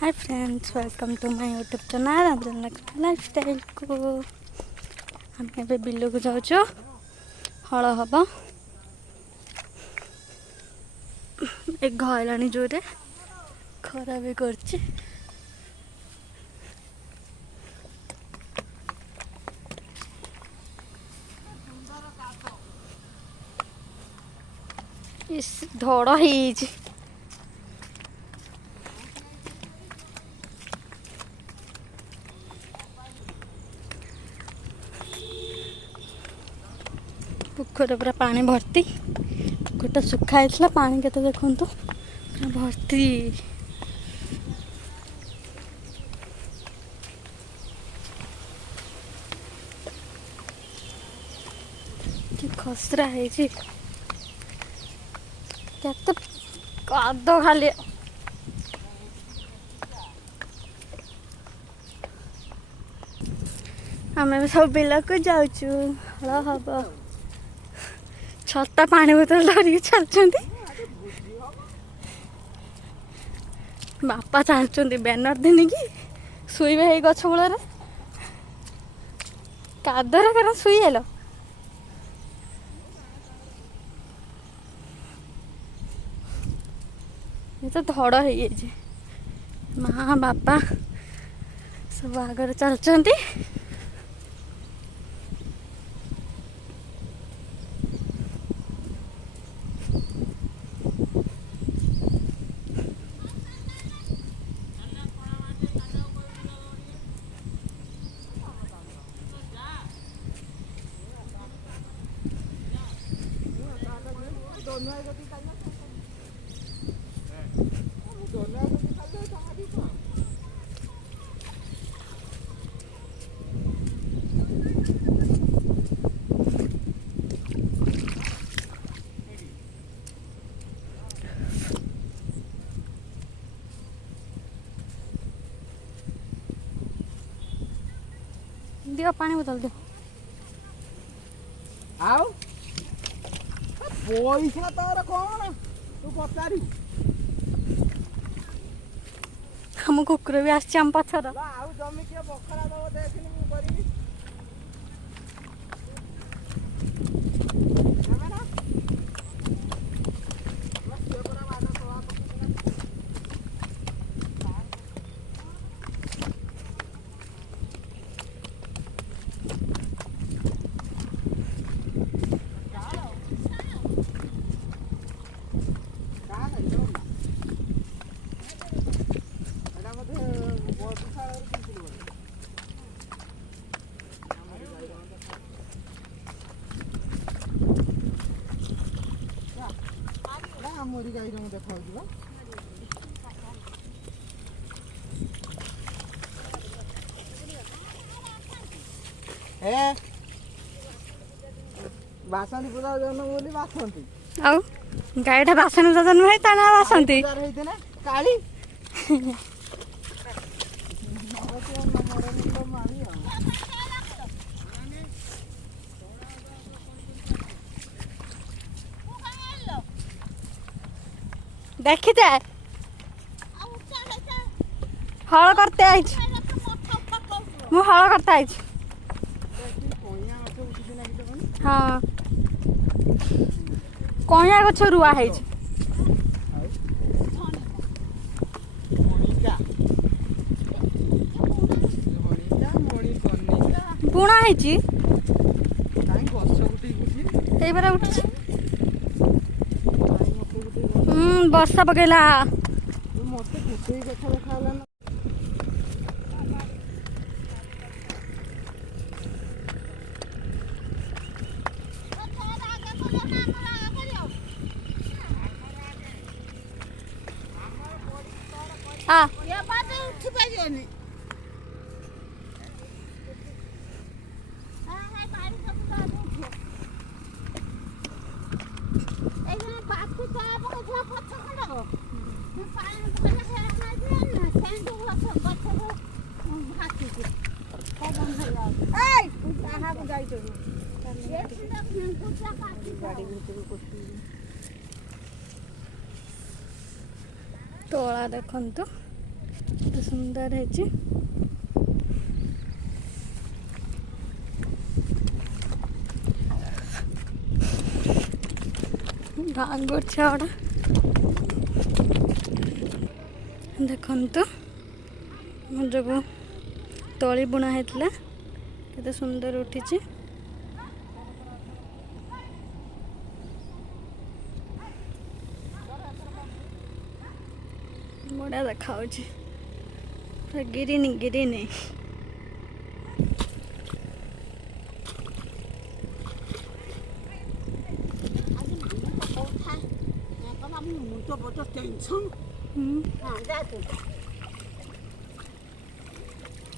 Hi friends, welcome to my YouTube channel Anjana lifestyle को। I'm A bill को जाऊँ, हल हम एक घाला जोरे खरा भी कर धड़ हो पोखर पूरा पानी भर्ती। पोखरटा सुखाई पानी के देखु पूरा भर्ती। खसरा है काद खाली आम सब बिल को जाऊँ हल हम छता पानी बोतल धरिकी चलुँच। बापा चलुँच बैनर दिन की शुवे है गछ मूल कादर कारण शुल ये तो धड़ हो माँ बापा सब आगे चलुँच। दियो पानी बोतल दियो। आओ पैसा तार कौन तू पचारू हम कुकुर भी आम पथर आउ जमी किए बखरा दब देखनी मु करी मोरी गाई देखा बासंती पूजा जन्म बोली बासंती आउ गाईटा बासन जन्म है ता ना बासंती काली देखी दे हल करते मु हल करते हाँ कहिया गछ रुआ है बुणा है उठी वर्षा पकेला हाँ तोला देखु କେତେ ସୁନ୍ଦର ହେଇଛି। ଭାଙ୍ଗୁର ଛାଉଡ଼ା ଦେଖନ୍ତୁ ମୋ ଯୋଗୁଁ ତଳି ବୁଣା ହେଇଥିଲା କେତେ ସୁନ୍ଦର ଉଠିଛି। ବଢ଼ିଆ ଦେଖାଯାଉଛି ପୁରା ଗିରିନି ଗିରିନି।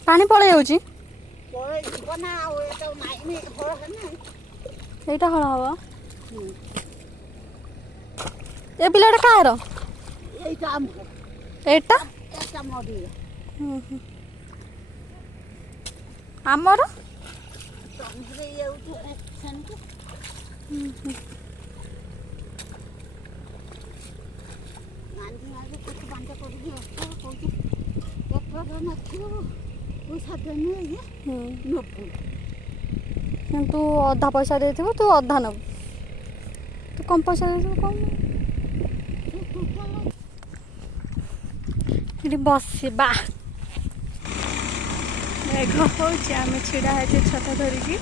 ପାଣି ପଳେଇ ଯାଉଛି ଏଇଟା ହଳ ହବ। ଏ ପିଲାଟା କାହାର? ଏଇଟା ଆମର ତୁ ଅଧା ପଇସା ଦେଇଥିବୁ ତୁ ଅଧା ନେବୁ। ତୁ କମ୍ ପଇସା ଦେଇଥିବୁ କମ୍। ଏଠି ବସିବା ମେଘ ହଉଛି ଆମେ ଛିଡ଼ା ହେଇଛୁ ଛତା ଧରିକି।